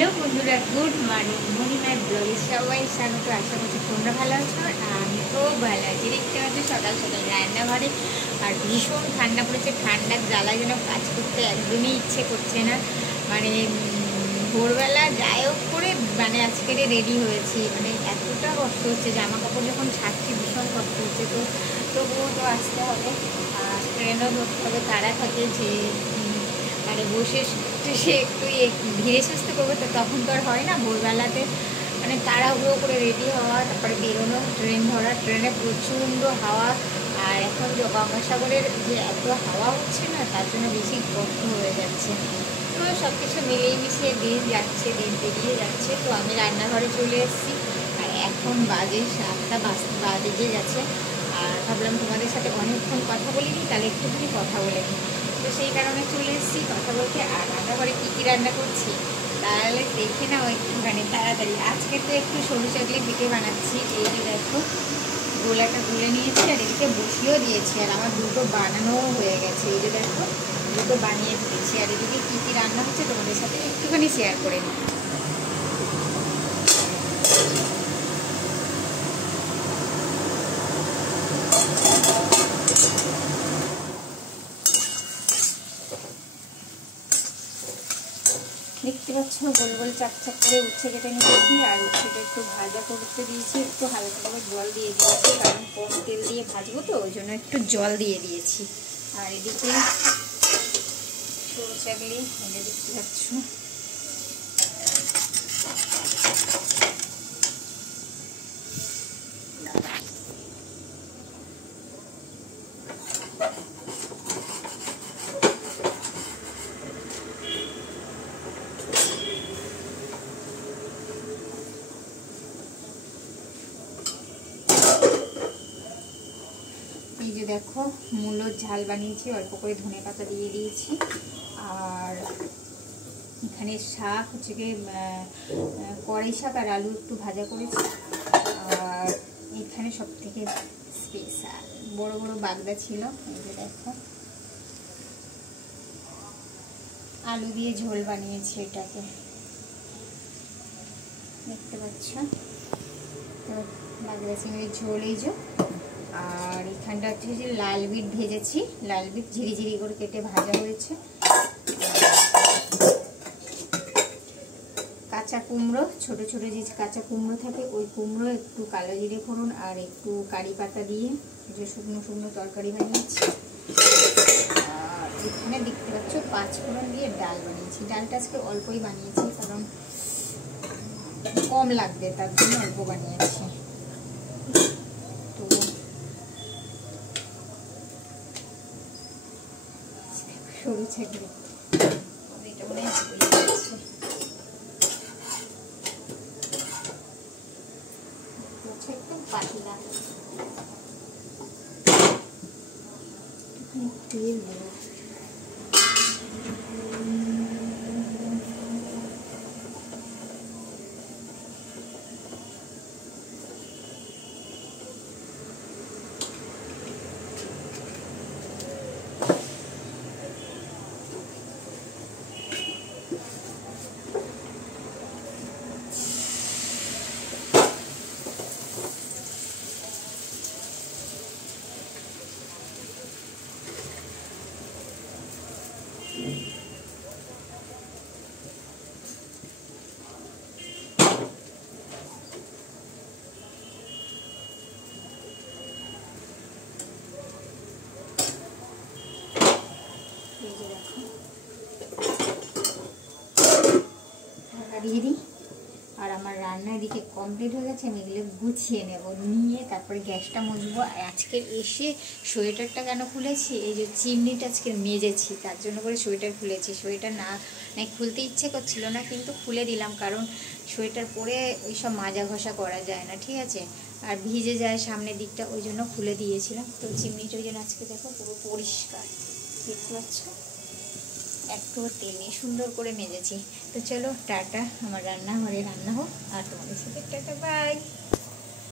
Hello বন্ধুরা, good morning. মণিমাই ব্লগে সবাই স্বাগত। আশা করছি তোমরা ভালো আছো আর আমি খুব ভালো আছি। দেখতে পাচ্ছি সকাল সকাল রান্নাঘরে আর ভীষণ ঠান্ডা পড়েছে। ঠান্ডার জ্বালায় যেন কাজ করতে একদমই ইচ্ছে করছে না। মানে ভোরবেলা যাই হোক করে আজকের রেডি হয়েছি। এতটা কষ্ট হচ্ছে, জামা কাপড় যখন ছাড়ছি ভীষণ কষ্ট হচ্ছে। তবুও তো আসতে হবে, আর ট্রেনও ধরতে হবে। তারা থাকে যে বসে সে একটু ধীরে সুস্থ করবো, তো তখন তো আর হয় না। ভোরবেলাতে তাড়াহুড়ো করে রেডি হওয়া, তারপরে বেরোনো, ট্রেন ধরা। ট্রেনে প্রচণ্ড হাওয়া, আর এখন গঙ্গাসাগরের যে এত হাওয়া হচ্ছে না, তার জন্য বেশি কষ্ট হয়ে যাচ্ছে। তো সব কিছু মিলিয়ে মিশিয়ে দিন যাচ্ছে, দিন পেরিয়ে যাচ্ছে। তো আমি রান্নাঘরে চলে এসেছি, আর এখন বাজে 7টা বাজে গেছে। আর ভাবলাম তোমাদের সাথে অনেকক্ষণ কথা বলিনি, তাহলে একটুখানি কথা বলে নিই। তো সেই কারণে চলে এসেছি কথা বলতে। আর রান্নাঘরে কী কী রান্না করছি তাহলে দেখে নাও একটুখানি তাড়াতাড়ি। আজকে তো একটু সরু চাকলি পিঠে বানাচ্ছি। এই যে দেখো, গোলাটা গুলে নিয়েছি আর এদিকে বসিয়েও দিয়েছি, আর আমার দুটো বানানোও হয়ে গেছে। এই যে দেখো, দুটো বানিয়ে দিয়েছি। আর এদিকে কী কী রান্না হচ্ছে তোমাদের সাথে একটুখানি শেয়ার করে নিই। দেখতে পাচ্ছ গোল গোল চাকচাক করে উচ্ছে কেটে নিয়েছি, আর উচ্ছেটা একটু ভাজা করতে দিয়েছি। একটু হালকা করে জল দিয়ে দিয়েছি, কারণ কম তেল দিয়ে ভাজবো, তো ওই জন্য একটু জল দিয়ে দিয়েছি। আর এদিকে সরু চাকলি, এটা দেখতে পাচ্ছ। এই যে দেখো, মূলোর ঝাল বানিয়েছি, অল্প করে ধনে পাতা দিয়ে দিয়েছি। আর এখানে শাক হচ্ছে কি, কড়াই শাক আর আলু একটু ভাজা করেছি। আর এখানে সব থেকে স্পেশাল বড় বড় বাগদা ছিল। এই যে দেখো, আলু দিয়ে ঝোল বানিয়েছি এটাকে, দেখতে পাচ্ছ। তো বাগদা চিংড়ির ঝোল এই যে। আর এখানটা হচ্ছে যে লাল বিট ভেজেছি, লাল বিট ঝিরিঝিরি করে কেটে ভাজা হয়েছে। কাঁচা কুমড়ো, ছোট ছোট যে কাঁচা কুমড়ো থাকে, ওই কুমড়ো একটু কালো জিরে ফোড়ন আর একটু কারি পাতা দিয়ে যে শুকনো শুকনো তরকারি বানিয়েছি। আর এখানে দেখতে পাচ্ছ 5 ফোড়ন দিয়ে ডাল বানিয়েছি। ডালটা আজকে অল্পই বানিয়েছি, কারণ কম লাগবে, তার জন্য অল্প বানিয়েছি। তো সরু চাকলি এটা মনে হয় একদম পাতলা তেল দেবো। দিয়ে দিই। আর আমার রান্না এদিকে কমপ্লিট হয়ে গেছে। আমি এগুলো গুছিয়ে নেব, নিয়ে তারপরে গ্যাসটা মুছবো। আজকে এসে সোয়েটারটা কেন খুলেছি, এই যে চিমনিটা আজকে মেজেছি, তার জন্য করে সোয়েটার খুলেছি। সোয়েটার না খুলতে ইচ্ছে করছিল না, কিন্তু খুলে দিলাম, কারণ সোয়েটার পরে ওইসব মাজা ঘষা করা যায় না, ঠিক আছে, আর ভিজে যায় সামনের দিকটা, ওই জন্য খুলে দিয়েছিলাম। তো চিমনিটা ওই জন্য আজকে দেখো পুরো পরিষ্কার, দেখতে পাচ্ছ, একটু তেল নিয়ে সুন্দর করে মেজেছি। তো চলো টাটা, আমার রান্নাঘরে রান্না হোক, আর তোমাদের সাথে টাটা, বাই।